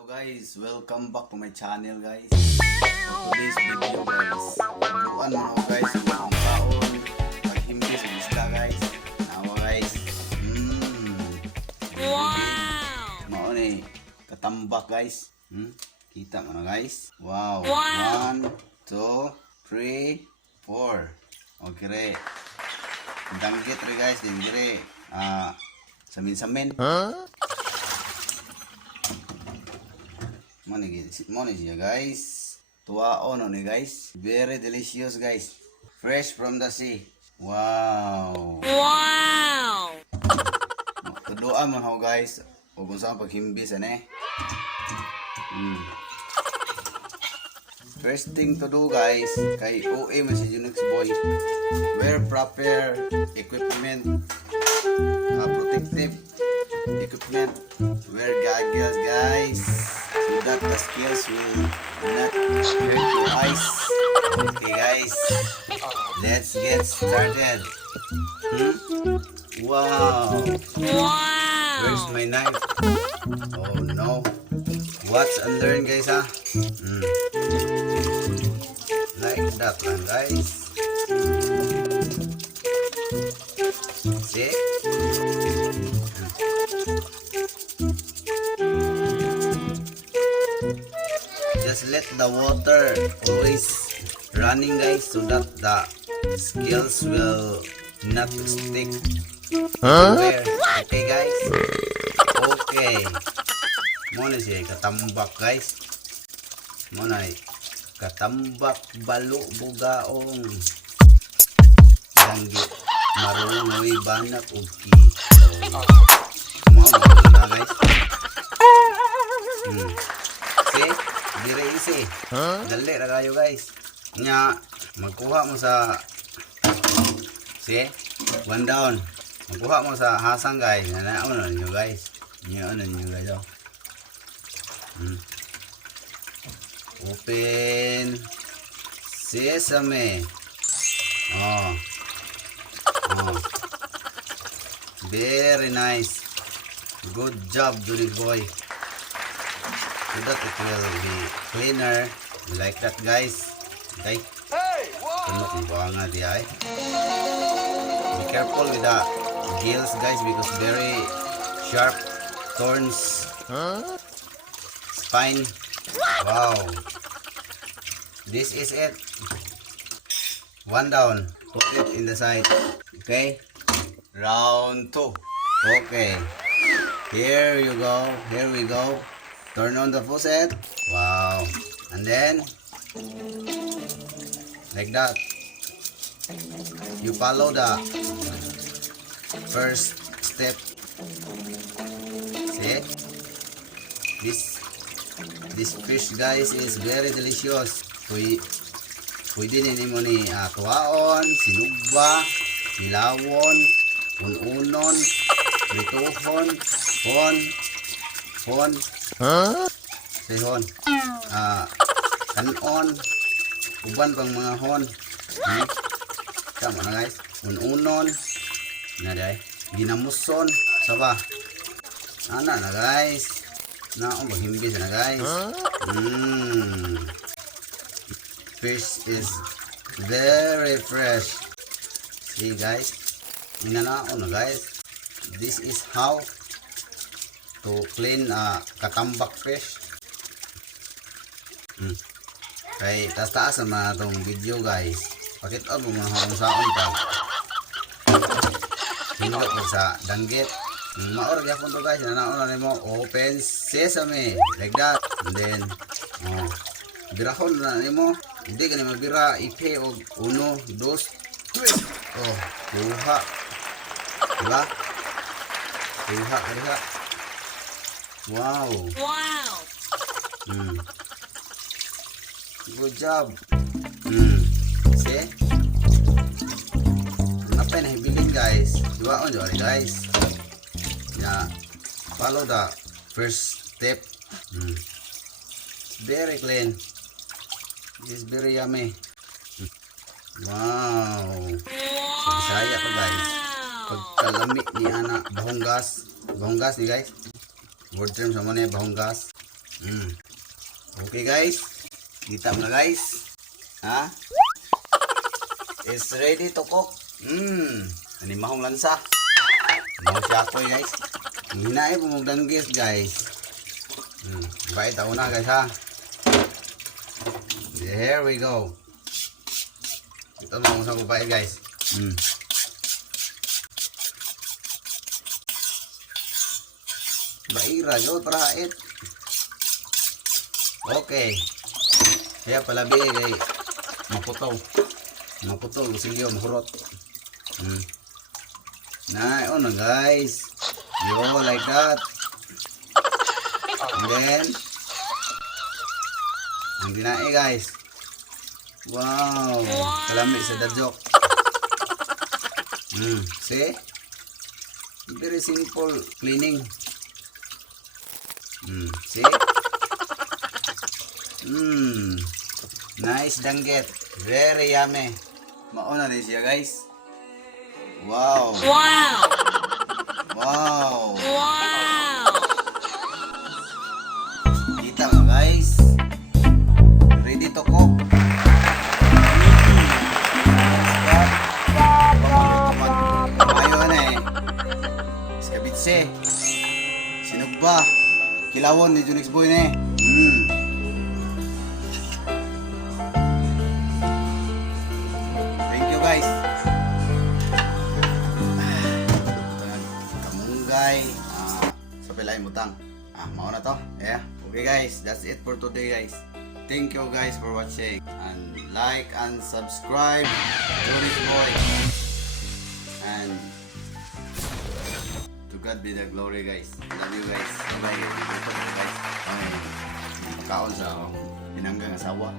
Hello guys, welcome back to my channel guys. For today's video guys, luan mo na guys, Unsaon, PagHimbes, Isda guys. Nawa guys. Wow! Mao ni katambak guys. Kita mo na guys. Wow. Wow! 1, 2, 3, 4. Okay re. Danggit re guys, dire. Samin-samin. Money siya guys. Tuwaon ni guys. Very delicious guys. Fresh from the sea. Wow. Wow! Tuduan mo guys. O kung saan PagHimbes First thing to do guys, kay OA man si JUNEXBOY, wear proper equipment, protective equipment, wear goggles guys, so that the skills will not hurt your eyes. Okay guys, let's get started. Wow. Wow! Where's my knife? Oh no. What's under guys Like that lang guys. See? Just let the water always running guys, so that the scales will not stick everywhere. Okay guys? Okay. Muna siya katambak guys. Muna katambak balo bugaong langgi marungoy banak ug kito. Mao na guys. See? Dire easy. Dali ra kayo guys. Nya magkuha mo sa see? One down. Magkuha mo sa hasang guys. Ano niyo guys? Ano niyo guys? Open sesame. Oh. Very nice. Good job, JUNEXBOY. So that it will be cleaner. You like that guys? Okay. Tunok mo ba nga di ay? Be careful with the gills guys, because very sharp thorns. Spine. Wow. This is it. One down. Put it in the side. Okay. Round 2. Okay. Here you go. Here we go. Turn on the faucet. Wow. And then like that. You follow the first step. See? This fish guys is very delicious. Pwede nimo ni tuwaon, sinugba, silawon, ununon, prituhon, hon, sehon, kanon, uban pang mga hon. Tama na guys. Ununon, na day, ginamuson, saba. Ana na guys. PagHimbes na guys. Fish is very fresh. See guys, inanaon na guys. This is how to clean katambak fish. Kay taas naman itong video guys. Pakita mo mga unsaon pag hindot mo sa danggit. Maor gyapon to guys, nanaon na mo open sesame like that. And then birahon na nimo. Hindi ka na magbira, ipe o 1, 2, 3. Oh, kuha. Diba? Kuha. Wow. Wow! Good job. See? Apa na hibilin guys? Diba on jari guys? Yeah. Follow the first step. Very clean. This is very yummy. Wow. So, Bisaya pa guys. Pagkalami ni ana bahong gas ni guys. Word term sa mo na bahong gas. Okay guys. Kita mo na guys. Ha? It's ready to cook. Animahong lansa. Animahong siya ako guys. Hinae pumugdan guys. Bait ako na guys ha. Here we go. Ito mga usang kupait guys. Baira yun para hait. Okay. Kaya palabi kay maputaw. Maputaw silyo mahurot. Na na guys. Yo like that. And then ang dinae guys. Wow. Kalami sa dajok. See? Very simple cleaning. See? Nice dangget. Very yummy. Mauna din siya guys. Wow. Wow. Wow. Wow. Kita mo guys. Ready to cook. Mayo na eh. Skabitse. Sinugba. Kilawon ni JUNEXBOY na eh. Thank you guys. Kamunggay. Sa pilay mutang. Mauna to. Yeah. Okay guys, that's it for today guys. Thank you guys for watching. And like and subscribe. JUNEXBOY. And to God be the glory guys. Love you guys. Bye guys. Okay. Pagkaon sa pinanggang asawa.